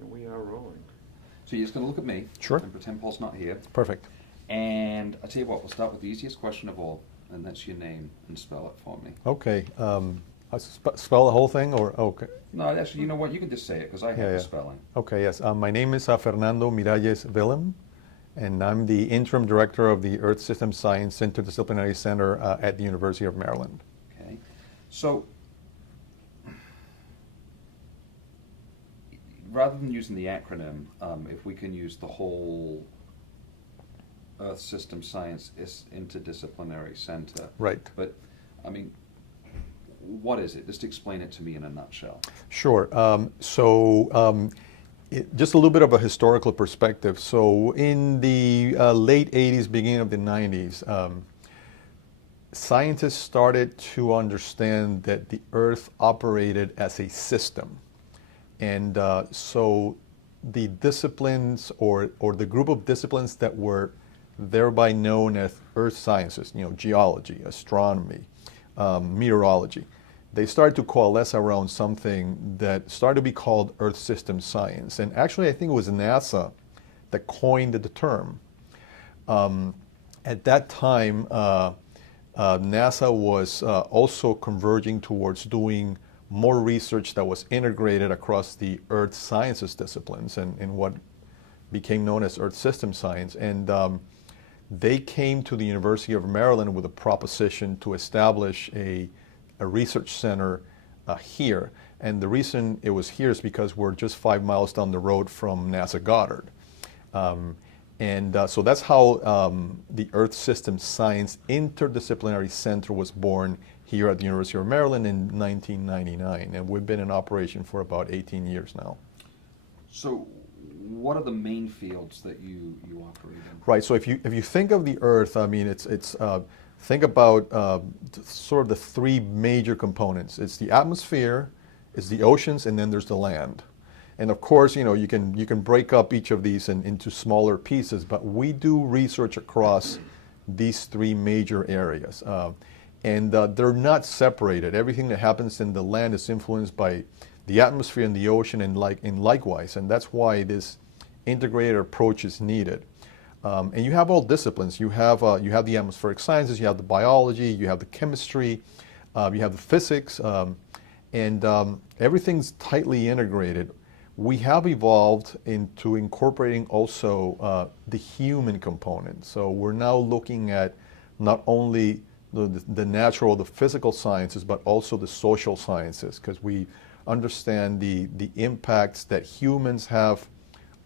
And we are rolling. So you're just going to look at me. Sure. And pretend Paul's not here. Perfect. And I tell you what, we'll start with the easiest question of all, and that's your name, and spell it for me. Okay. Spell the whole thing, or okay? No, actually, you know what? You can just say it because I have the spelling. Okay. Yes. My name is Fernando Miralles-Wilhelm, and I'm the interim director of the Earth System Science Interdisciplinary Center at the University of Maryland. Okay. So, rather than using the acronym, if we can use the whole Earth System Science Interdisciplinary Center. Right. But, I mean, what is it? Just explain it to me in a nutshell. Sure. Just a little bit of a historical perspective. So in the late 80s, beginning of the 90s, scientists started to understand that the Earth operated as a system. And so the disciplines or the group of disciplines that were thereby known as earth sciences, geology, astronomy, meteorology, they started to coalesce around something that started to be called Earth System Science. And actually, I think it was NASA that coined the term. At that time, NASA was also converging towards doing more research that was integrated across the earth sciences disciplines and what became known as Earth System Science. And they came to the University of Maryland with a proposition to establish a research center here. And the reason it was here is because we're just 5 miles down the road from NASA Goddard. So that's how the Earth System Science Interdisciplinary Center was born here at the University of Maryland in 1999. And we've been in operation for about 18 years now. So what are the main fields that you operate in? Right, so if you think of the Earth, I mean, think about sort of the three major components. It's the atmosphere, it's the oceans, and then there's the land. And of course, you can break up each of these into smaller pieces, but we do research across these three major areas. And they're not separated. Everything that happens in the land is influenced by the atmosphere and the ocean and likewise. And that's why this integrated approach is needed. And you have all disciplines. You have the atmospheric sciences, you have the biology, you have the chemistry, you have the physics, and everything's tightly integrated. We have evolved into incorporating also the human component. So we're now looking at not only the natural, the physical sciences, but also the social sciences, because we understand the impacts that humans have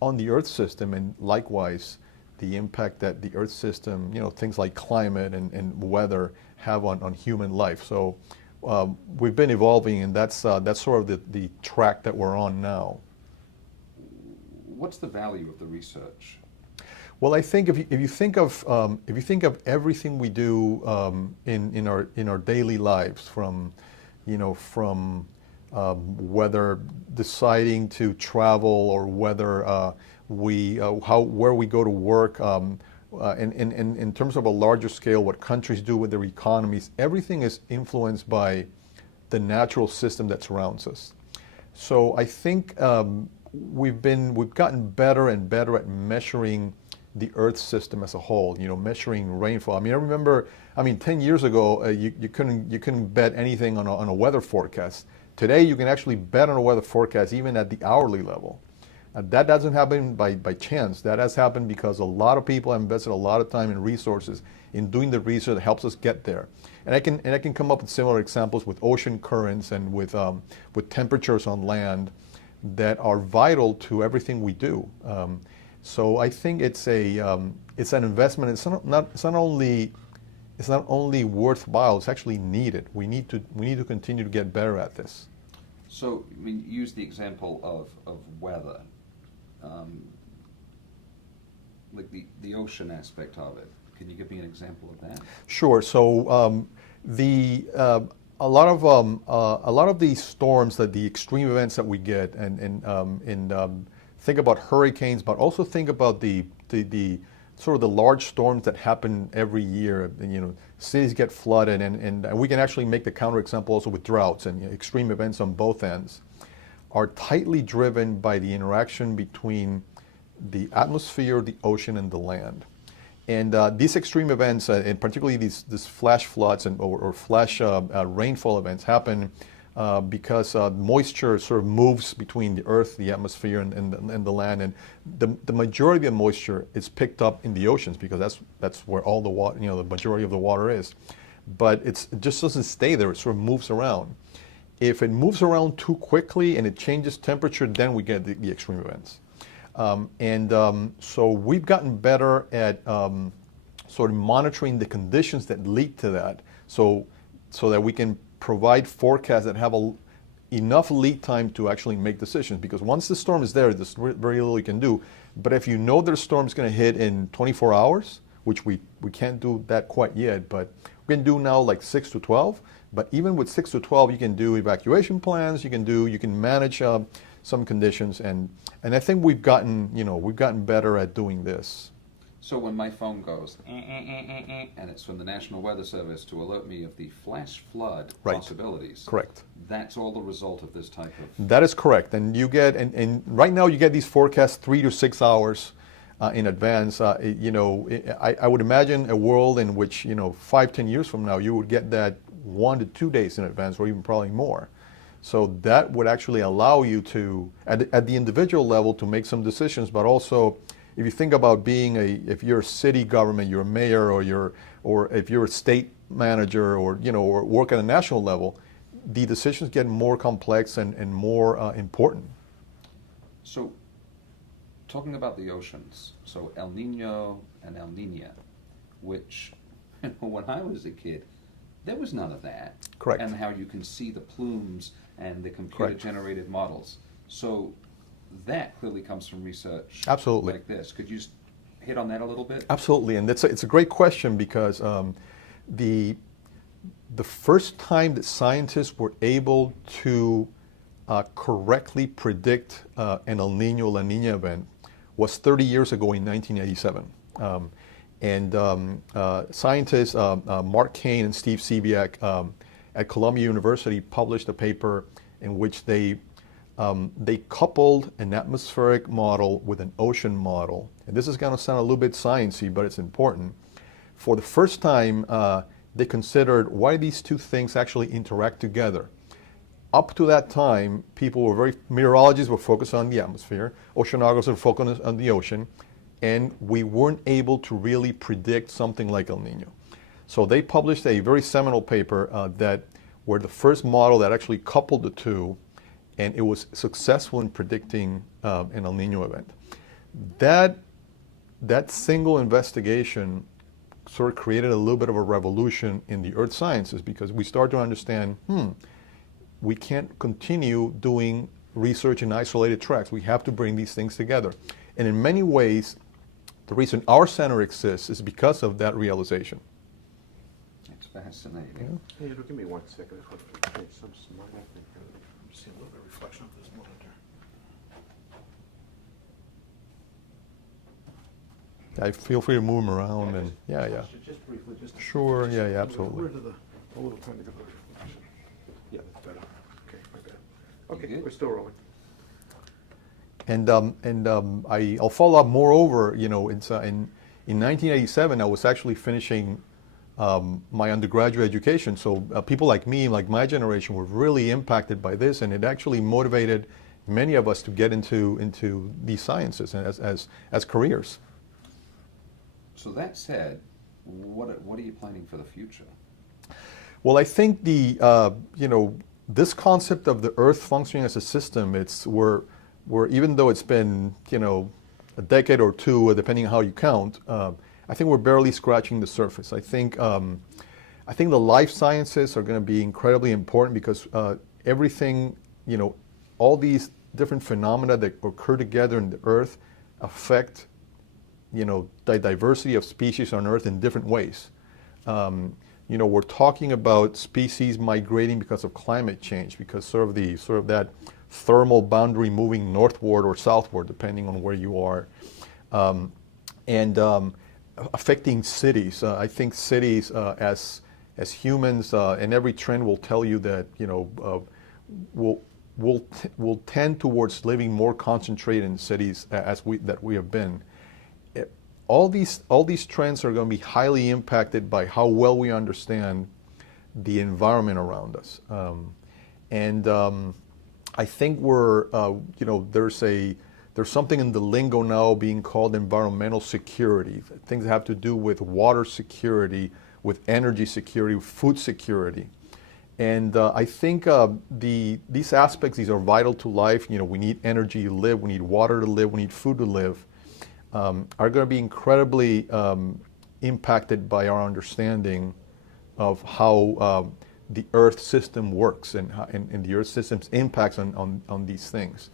on the Earth system, and likewise the impact that the Earth system, things like climate and weather have on human life. So we've been evolving, and that's sort of the track that we're on now. What's the value of the research? Well, I think if you think of everything we do in our daily lives, from whether deciding to travel or whether where we go to work, in terms of a larger scale, what countries do with their economies, everything is influenced by the natural system that surrounds us. So I think we've gotten better and better at measuring the Earth system as a whole, measuring rainfall. I mean, I remember, 10 years ago, you couldn't bet anything on a weather forecast. Today, you can actually bet on a weather forecast even at the hourly level. That doesn't happen by chance. That has happened because a lot of people have invested a lot of time and resources in doing the research that helps us get there. And I can come up with similar examples with ocean currents and with temperatures on land that are vital to everything we do. So I think it's an investment. It's not only worthwhile. It's actually needed. We need to continue to get better at this. So, use the example of weather, like the ocean aspect of it. Can you give me an example of that? Sure. So a lot of these storms, the extreme events that we get, and think about hurricanes, but also think about the sort of the large storms that happen every year. Cities get flooded, and we can actually make the counterexample also with droughts and extreme events on both ends. are tightly driven by the interaction between the atmosphere, the ocean, and the land. And these extreme events, and particularly these flash floods or flash rainfall events, happen because moisture sort of moves between the earth, the atmosphere, and the land. And the majority of moisture is picked up in the oceans because that's where all the water, the majority of the water is. But it just doesn't stay there. It sort of moves around. If it moves around too quickly and it changes temperature, then we get the extreme events. So we've gotten better at sort of monitoring the conditions that lead to that, so that we can provide forecasts that have enough lead time to actually make decisions. Because once the storm is there, there's very little you can do. But if you know the storm is going to hit in 24 hours, which we can't do that quite yet, but we can do now like 6 to 12. But even with 6 to 12, you can do evacuation plans. You can manage some conditions, and I think we've gotten better at doing this. So when my phone goes, and it's from the National Weather Service to alert me of the flash flood possibilities. Correct. That's all the result of this type of... That is correct. And you get, and right now you get these forecasts 3 to 6 hours in advance. I would imagine a world in which, 5-10 years from now, you would get that 1 to 2 days in advance, or even probably more. So that would actually allow you to, at the individual level, to make some decisions, but also if you think about if you're a city government, you're a mayor, or if you're a state manager, or work at a national level, the decisions get more complex and more important. So, talking about the oceans, so El Nino and El Niña, which when I was a kid, there was none of that. Correct. And how you can see the plumes and the computer-generated models. So that clearly comes from research. Absolutely. Like this. Could you hit on that a little bit? Absolutely, and it's a great question because the first time that scientists were able to correctly predict an El Nino La Nina event was 30 years ago in 1987. Scientists Mark Kane and Steve Sebiak at Columbia University published a paper in which they coupled an atmospheric model with an ocean model. And this is going to sound a little bit sciencey, but it's important. For the first time, they considered why these two things actually interact together. Up to that time, meteorologists were focused on the atmosphere, oceanographers were focused on the ocean, and we weren't able to really predict something like El Nino. So they published a very seminal paper that were the first model that actually coupled the two, and it was successful in predicting an El Nino event. That single investigation sort of created a little bit of a revolution in the earth sciences, because we started to understand, we can't continue doing research in isolated tracks. We have to bring these things together. And in many ways, the reason our center exists is because of that realization. It's fascinating. Hey, give me 1 second. I want to change some smart. I'm seeing a little bit of reflection of this monitor. Yeah, feel free to move them around and Just briefly, just Sure, yeah, absolutely. Where to a little tiny bit of reflection. Yeah, that's better. Okay, my bad. Okay, we're still rolling. And I'll follow up. Moreover, in 1987, I was actually finishing my undergraduate education. So people like me, like my generation, were really impacted by this, and it actually motivated many of us to get into these sciences as careers. So that said, what are you planning for the future? Well, I think this concept of the Earth functioning as a system, we're even though it's been a decade or two, depending on how you count, I think we're barely scratching the surface. I think the life sciences are going to be incredibly important because everything, all these different phenomena that occur together in the Earth affect, the diversity of species on Earth in different ways. We're talking about species migrating because of climate change, because sort of that thermal boundary moving northward or southward, depending on where you are, and affecting cities. I think cities, as humans, and every trend will tell you that will tend towards living more concentrated in cities as we have been. All these trends are going to be highly impacted by how well we understand the environment around us. I think there's something in the lingo now being called environmental security. Things that have to do with water security, with energy security, with food security. And I think these aspects, these are vital to life. We need energy to live, we need water to live, we need food to live, are going to be incredibly impacted by our understanding of how the Earth system works and the Earth system's impacts on these things.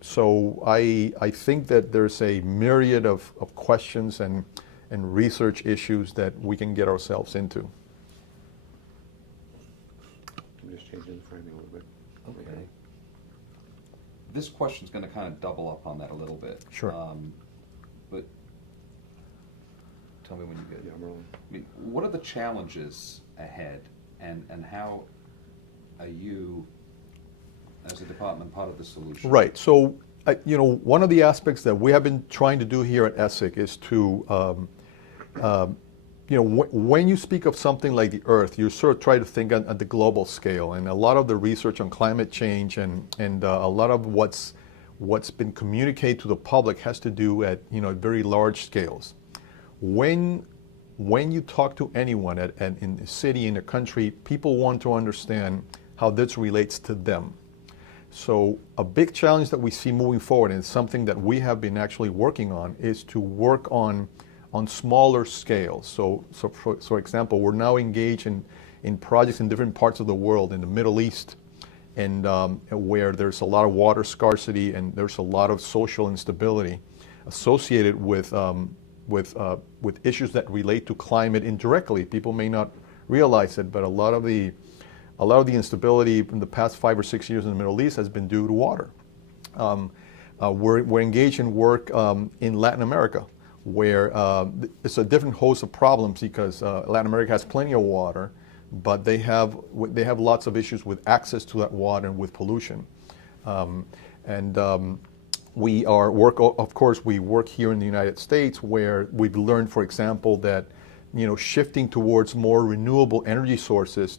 So I think that there's a myriad of questions and research issues that we can get ourselves into. I'm just changing the framing a little bit. Okay. This question's going to kind of double up on that a little bit. Sure. But tell me when you get. Yeah, I'm rolling. I mean, what are the challenges ahead, and how are you, as a department, part of the solution? Right. So, one of the aspects that we have been trying to do here at ESSIC is to, when you speak of something like the Earth, you sort of try to think at the global scale. And a lot of the research on climate change and a lot of what's been communicated to the public has to do at very large scales. When you talk to anyone in the city, in the country, people want to understand how this relates to them. So a big challenge that we see moving forward, and it's something that we have been actually working on, is to work on smaller scales. So for example, we're now engaged in projects in different parts of the world, in the Middle East, and where there's a lot of water scarcity and there's a lot of social instability associated with issues that relate to climate indirectly. People may not realize it, but a lot of the instability in the past 5 or 6 years in the Middle East has been due to water. We're engaged in work in Latin America, where it's a different host of problems because Latin America has plenty of water, but they have lots of issues with access to that water and with pollution. We work here in the United States, where we've learned, for example, that shifting towards more renewable energy sources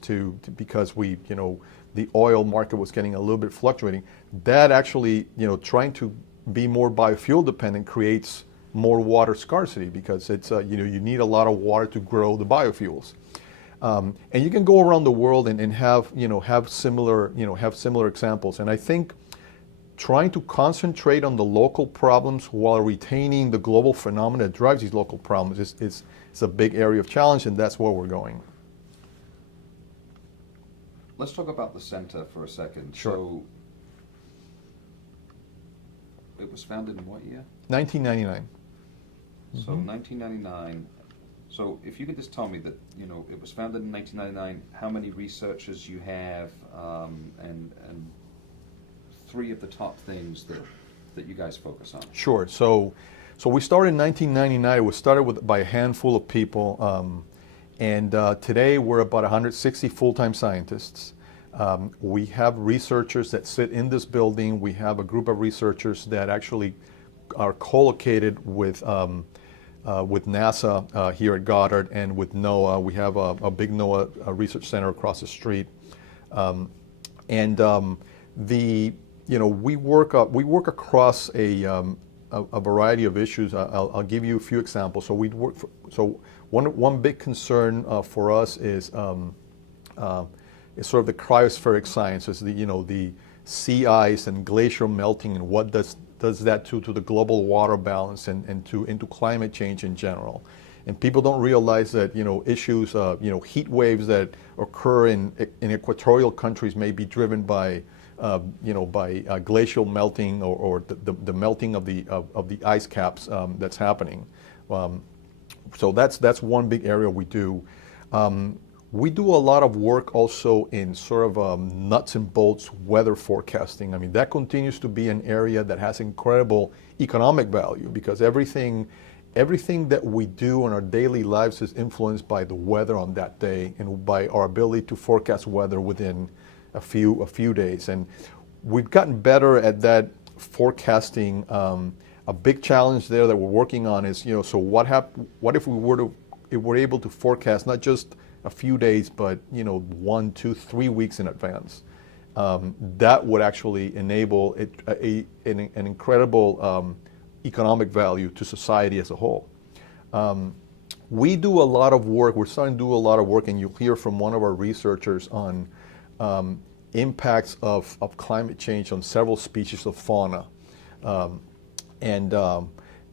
because the oil market was getting a little bit fluctuating. That actually, trying to be more biofuel dependent creates more water scarcity because it's you need a lot of water to grow the biofuels. And you can go around the world and have similar examples. And I think trying to concentrate on the local problems while retaining the global phenomena that drives these local problems is a big area of challenge, and that's where we're going. Let's talk about the center for a second. Sure. So it was founded in what year? 1999. So 1999. So if you could just tell me that, it was founded in 1999, how many researchers you have, and 3 of the top things that you guys focus on. Sure. So we started in 1999. It was started by a handful of people, and today we're about 160 full-time scientists. We have researchers that sit in this building. We have a group of researchers that actually are co-located with NASA here at Goddard and with NOAA. We have a big NOAA research center across the street, we work across a variety of issues. I'll give you a few examples. So one big concern for us is sort of the cryospheric sciences, the sea ice and glacial melting, and what does that do to the global water balance and into climate change in general. And people don't realize that issues, heat waves that occur in equatorial countries may be driven by glacial melting or the melting of the ice caps that's happening. So that's one big area we do. We do a lot of work also in sort of nuts and bolts weather forecasting. I mean, that continues to be an area that has incredible economic value because everything that we do in our daily lives is influenced by the weather on that day and by our ability to forecast weather within a few days. And we've gotten better at that forecasting. A big challenge there that we're working on is, so what if we were able to forecast not just a few days, but 1, 2, 3 weeks in advance. That would actually enable an incredible economic value to society as a whole. We do a lot of work, we're starting to do a lot of work, and you'll hear from one of our researchers on impacts of climate change on several species of fauna. And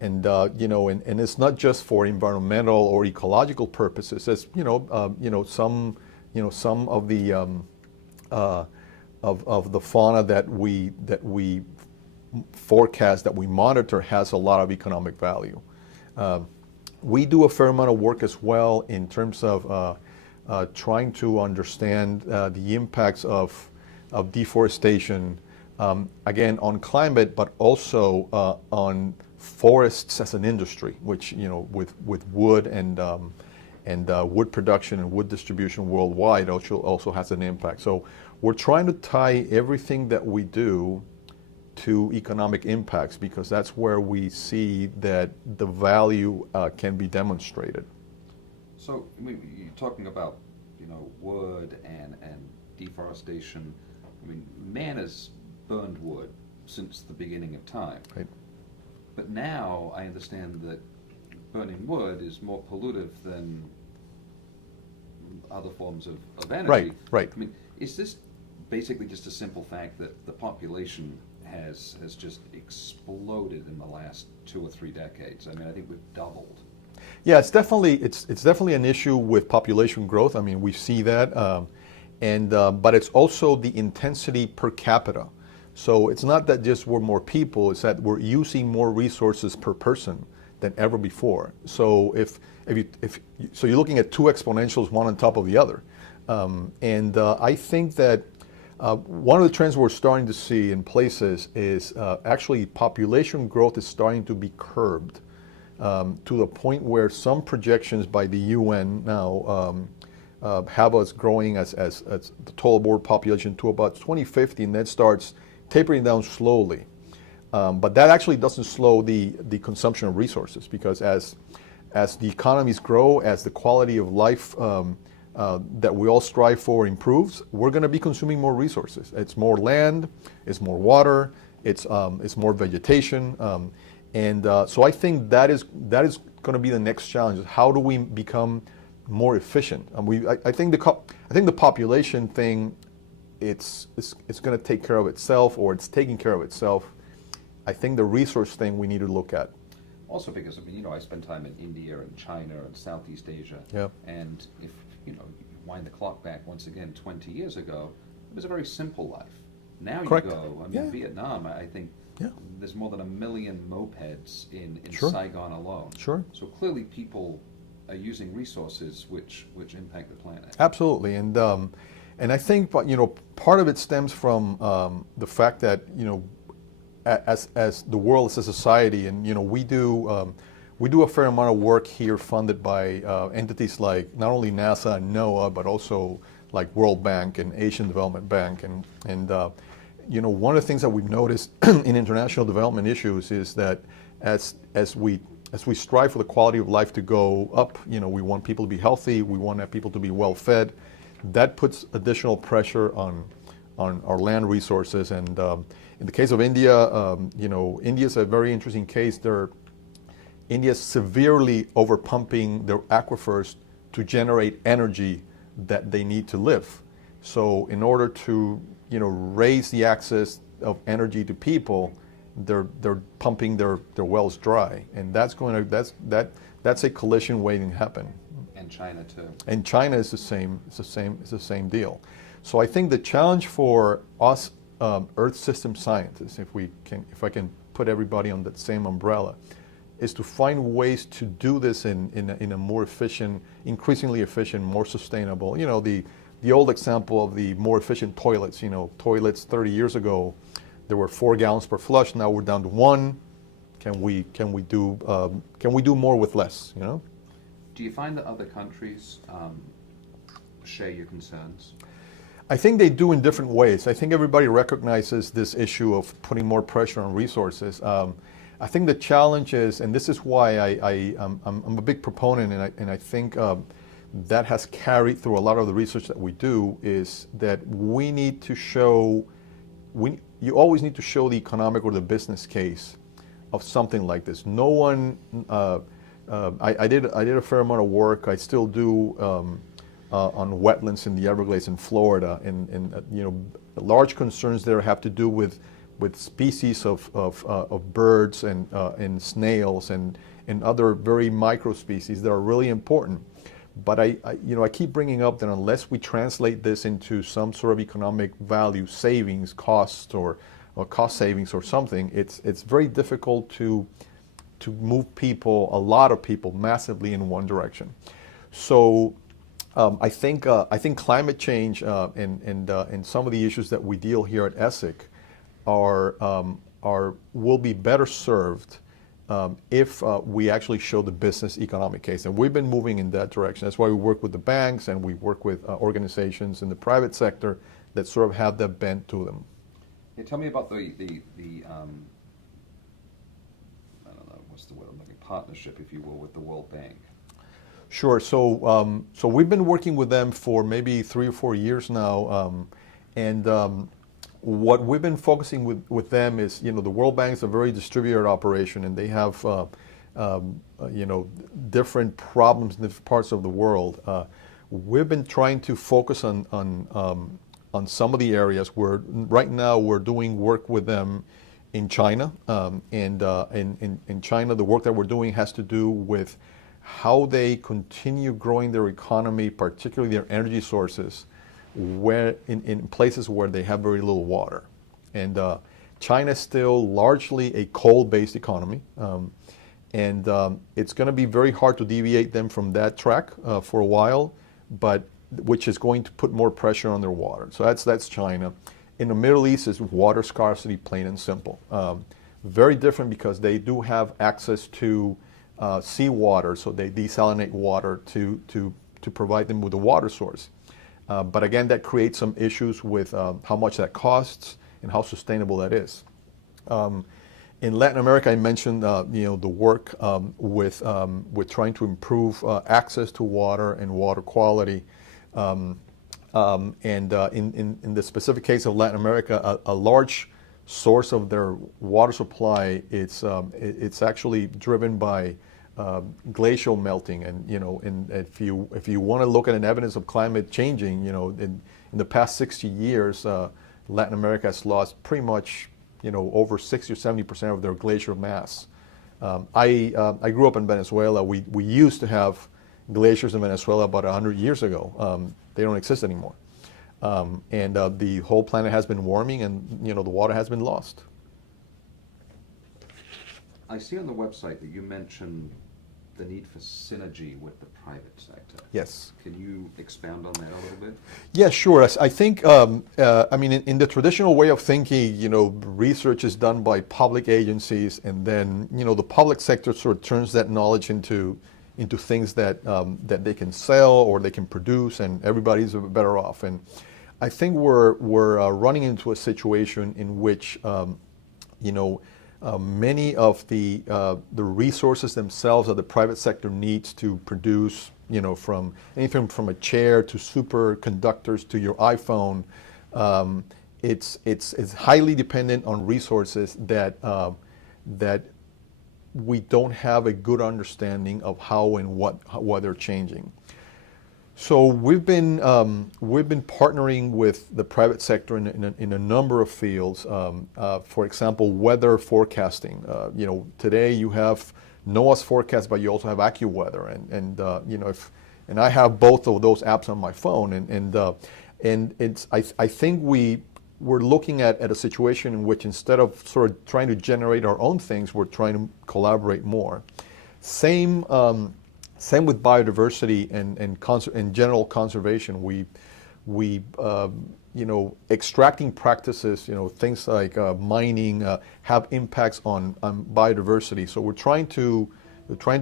it's not just for environmental or ecological purposes. As some of the fauna that we forecast, that we monitor, has a lot of economic value. We do a fair amount of work as well in terms of trying to understand the impacts of deforestation, again, on climate, but also on forests as an industry, which, with wood and wood production and wood distribution worldwide also has an impact. So we're trying to tie everything that we do to economic impacts, because that's where we see that the value can be demonstrated. So you're talking about wood and deforestation. Man has burned wood since the beginning of time. Right. But now I understand that burning wood is more pollutive than other forms of energy. Right. Is this basically just a simple fact that the population has just exploded in the last 2 or 3 decades? I think we've doubled. Yeah, it's definitely an issue with population growth. We see that, but it's also the intensity per capita. So it's not that just we're more people; it's that we're using more resources per person than ever before. So so you're looking at 2 exponentials, one on top of the other, I think that one of the trends we're starting to see in places is actually population growth is starting to be curbed. To the point where some projections by the UN now have us growing as the total world population to about 2050, and that starts tapering down slowly. But that actually doesn't slow the consumption of resources, because as the economies grow, as the quality of life that we all strive for improves, we're going to be consuming more resources. It's more land, it's more water, it's more vegetation. So I think that is going to be the next challenge. How do we become more efficient? I think the population thing, it's going to take care of itself, or it's taking care of itself. I think the resource thing we need to look at. Also because I spend time in India and China and Southeast Asia. Yeah. And if you wind the clock back once again 20 years ago, it was a very simple life. Now Correct. You go. Yeah. Vietnam, I think. Yeah. There's more than 1 million mopeds in Sure. Saigon alone. Sure. So clearly people are using resources which impact the planet. Absolutely, and I think part of it stems from the fact that as the world, as a society, and we do a fair amount of work here funded by entities like not only NASA and NOAA, but also like World Bank and Asian Development Bank, and one of the things that we've noticed in international development issues is that as we strive for the quality of life to go up, we want people to be healthy, we want people to be well fed. That puts additional pressure on our land resources. And in the case of India, India's a very interesting case. India's severely overpumping their aquifers to generate energy that they need to live. So in order to raise the access of energy to people, they're pumping their wells dry, and that's a collision waiting to happen. And China too. And China is the same. It's the same deal. So I think the challenge for us, Earth system scientists, if I can put everybody on that same umbrella, is to find ways to do this in a more efficient, increasingly efficient, more sustainable. The old example of the more efficient toilets. Toilets 30 years ago, there were 4 gallons per flush. Now we're down to 1. Can we do more with less? Do you find that other countries share your concerns? I think they do in different ways. I think everybody recognizes this issue of putting more pressure on resources. I think the challenge is, and this is why I'm a big proponent, and I think that has carried through a lot of the research that we do, is that we need to show, you always need to show the economic or the business case of something like this. No one, I did a fair amount of work, I still do, on wetlands in the Everglades in Florida, and large concerns there have to do with species of birds and snails and other very micro species that are really important. But I keep bringing up that unless we translate this into some sort of economic value savings, cost or cost savings or something, it's very difficult to move people, a lot of people, massively in one direction. So I think climate change and some of the issues that we deal here at ESSIC will be better served if we actually show the business economic case. And we've been moving in that direction. That's why we work with the banks and we work with organizations in the private sector that sort of have that bent to them. Yeah, tell me about the I don't know, what's the word I'm looking, partnership, if you will, with the World Bank. Sure. So we've been working with them for maybe 3 or 4 years now, what we've been focusing with them is, the World Bank is a very distributed operation, and they have, different problems in different parts of the world. We've been trying to focus on some of the areas where right now we're doing work with them in China, in China, the work that we're doing has to do with how they continue growing their economy, particularly their energy sources, where in places where they have very little water. And China is still largely a coal-based economy, and it's going to be very hard to deviate them from that track for a while, but which is going to put more pressure on their water. So that's China. In the Middle East is water scarcity, plain and simple. Very different because they do have access to seawater, so they desalinate water to provide them with a water source. But again, that creates some issues with how much that costs and how sustainable that is. In Latin America, I mentioned the work with trying to improve access to water and water quality. In the specific case of Latin America, a large source of their water supply, it's actually driven by glacial melting, and if you want to look at an evidence of climate changing, in the past 60 years, Latin America has lost pretty much over 60 or 70% of their glacial mass. I grew up in Venezuela. We used to have glaciers in Venezuela about 100 years ago. They don't exist anymore, and the whole planet has been warming, and the water has been lost. I see on the website that you mentioned the need for synergy with the private sector. Yes. Can you expound on that a little bit? Yeah, sure. I think, in the traditional way of thinking, research is done by public agencies, and then, the public sector sort of turns that knowledge into things that they can sell or they can produce, and everybody's better off. And I think we're running into a situation in which, many of the resources themselves that the private sector needs to produce, from anything from a chair to superconductors to your iPhone, it's highly dependent on resources that we don't have a good understanding of how and what they're changing. So we've been partnering with the private sector in a number of fields. For example, weather forecasting. Today you have NOAA's forecast, but you also have AccuWeather, and I have both of those apps on my phone, and I think we're looking at a situation in which instead of sort of trying to generate our own things, we're trying to collaborate more. Same with biodiversity and general conservation. We extracting practices, things like mining, have impacts on biodiversity. So we're trying to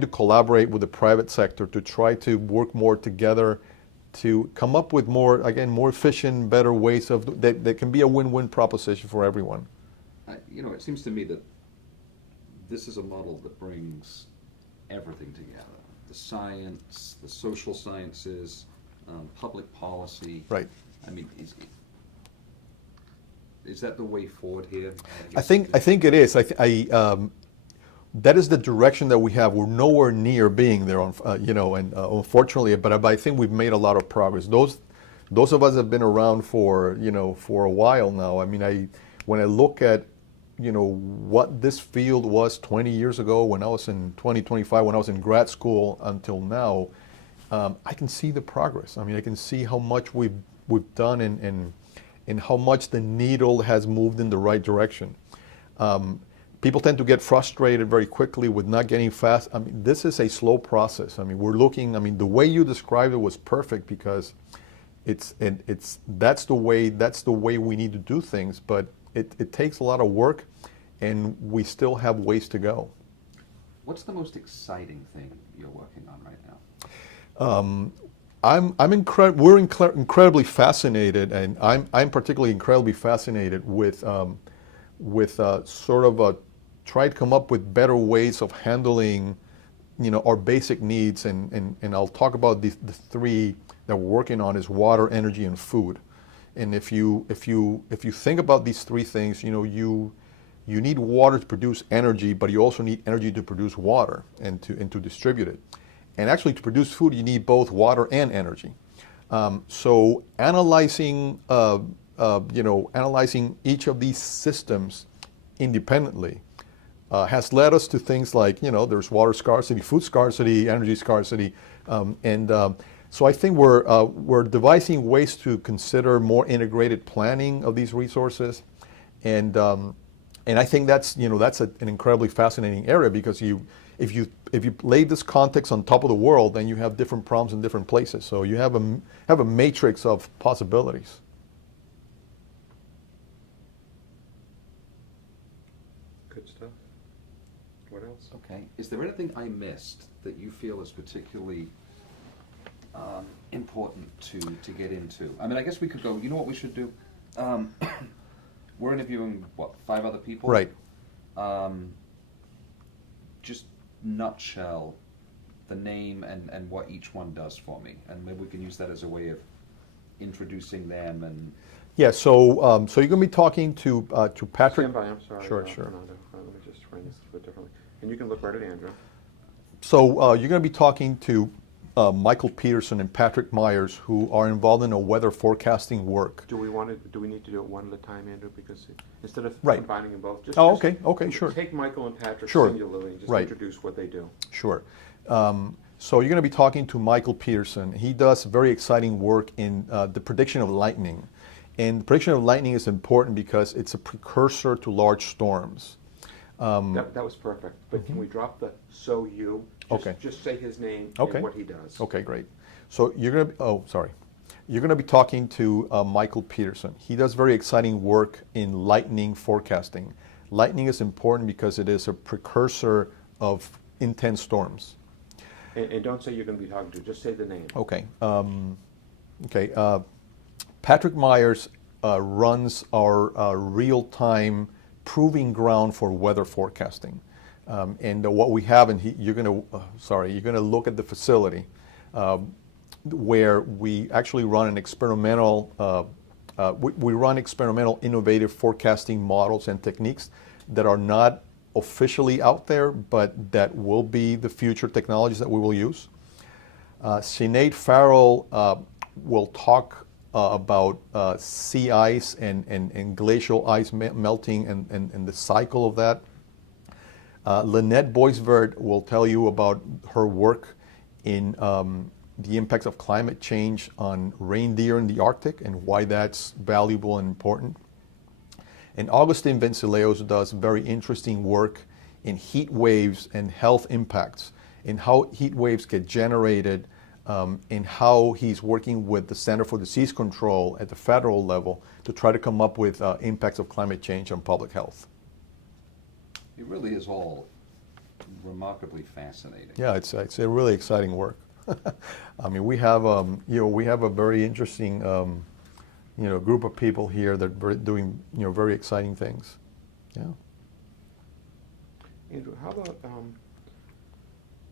collaborate with the private sector to try to work more together to come up with more, again, more efficient, better ways of, that can be a win-win proposition for everyone. You know, it seems to me that this is a model that brings everything together. The science, the social sciences, public policy. Right. I mean, is that the way forward here? I think it is. That is the direction that we have. We're nowhere near being there, unfortunately. But I think we've made a lot of progress. Those of us have been around for a while now. I mean, when I look at what this field was 20 years ago, when I was in 2025, when I was in grad school until now, I can see the progress. I mean, I can see how much we've done and how much the needle has moved in the right direction. People tend to get frustrated very quickly with not getting fast. I mean, this is a slow process. I mean, the way you described it was perfect, because that's the way we need to do things, but it takes a lot of work, and we still have ways to go. What's the most exciting thing you're working on right now? We're incredibly fascinated, and I'm particularly incredibly fascinated with sort of try to come up with better ways of handling, our basic needs, and I'll talk about the three that we're working on is water, energy, and food. And if you think about these three things, you need water to produce energy, but you also need energy to produce water and to distribute it. And actually, to produce food, you need both water and energy. So analyzing each of these systems independently has led us to things like, there's water scarcity, food scarcity, energy scarcity, so I think we're devising ways to consider more integrated planning of these resources, and I think that's an incredibly fascinating area, because if you lay this context on top of the world, then you have different problems in different places. So you have a matrix of possibilities. Good stuff. What else? Okay. Is there anything I missed that you feel is particularly important to get into? I mean, I guess we could go, you know what we should do? We're interviewing, 5 other people? Right. Just nutshell the name and what each one does for me, and maybe we can use that as a way of introducing them. And yeah, so you're going to be talking to Patrick. Stand by, I'm sorry. Sure. Fernando. Let me just frame this a bit differently. And you can look right at Andrew. So you're going to be talking to Michael Peterson and Patrick Myers, who are involved in a weather forecasting work. Do we need to do it one at a time, Andrew? Because instead of Right. combining them both, just okay, sure. Take Michael and Patrick Sure. singularly and just Right. introduce what they do. Sure. So you're going to be talking to Michael Peterson. He does very exciting work in the prediction of lightning. And the prediction of lightning is important because it's a precursor to large storms. That was perfect. But can we drop the so you? Okay. Just say his name Okay. and what he does. Okay, great. So you're going to you're going to be talking to Michael Peterson. He does very exciting work in lightning forecasting. Lightning is important because it is a precursor of intense storms. And don't say you're going to be talking to. Just say the name. Okay. Patrick Myers runs our real-time proving ground for weather forecasting. And what we have, and you're going to look at the facility where we actually run an experimental. We run experimental innovative forecasting models and techniques that are not officially out there, but that will be the future technologies that we will use. Sinead Farrell will talk about sea ice and glacial ice melting and the cycle of that. Lynette Boisvert will tell you about her work in the impacts of climate change on reindeer in the Arctic and why that's valuable and important. And Augustin Vencileos does very interesting work in heat waves and health impacts, in how heat waves get generated, and how he's working with the Center for Disease Control at the federal level to try to come up with impacts of climate change on public health. it really is all remarkably fascinating. Yeah, it's a really exciting work. I mean, we have we have a very interesting group of people here that are doing very exciting things. Yeah. Andrew, how about,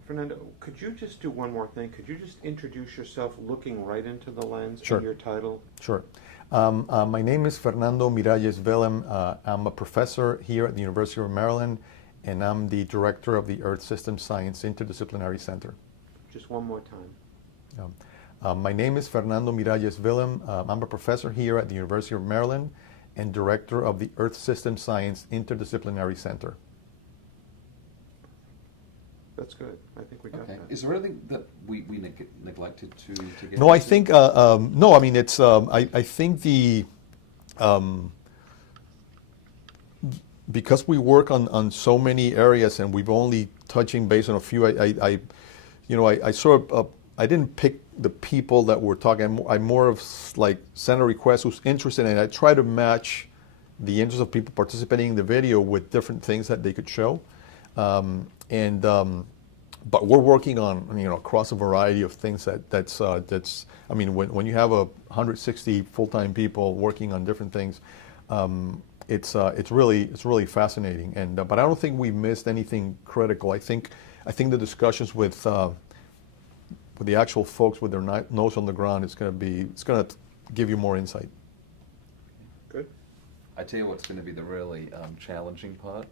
Fernando, could you just do one more thing? Could you just introduce yourself looking right into the lens Sure. and your title? Sure. My name is Fernando Miralles-Wilhelm. I'm a professor here at the University of Maryland, and I'm the director of the Earth System Science Interdisciplinary Center. Just one more time. My name is Fernando Miralles-Wilhelm. I'm a professor here at the University of Maryland and director of the Earth System Science Interdisciplinary Center. That's good. I think we got Okay. that. Is there anything that we neglected to get No, I into? think no. I mean, it's I think the because we work on so many areas and we've only touching base on a few. I sort of I didn't pick the people that were talking. I'm more of like send a request who's interested, and I try to match the interest of people participating in the video with different things that they could show. But we're working on across a variety of things that's I mean when you have 160 full-time people working on different things, it's really fascinating, and but I don't think we missed anything critical. I think the discussions with the actual folks with their nose on the ground it's going to give you more insight. Good. I tell you what's going to be the really challenging part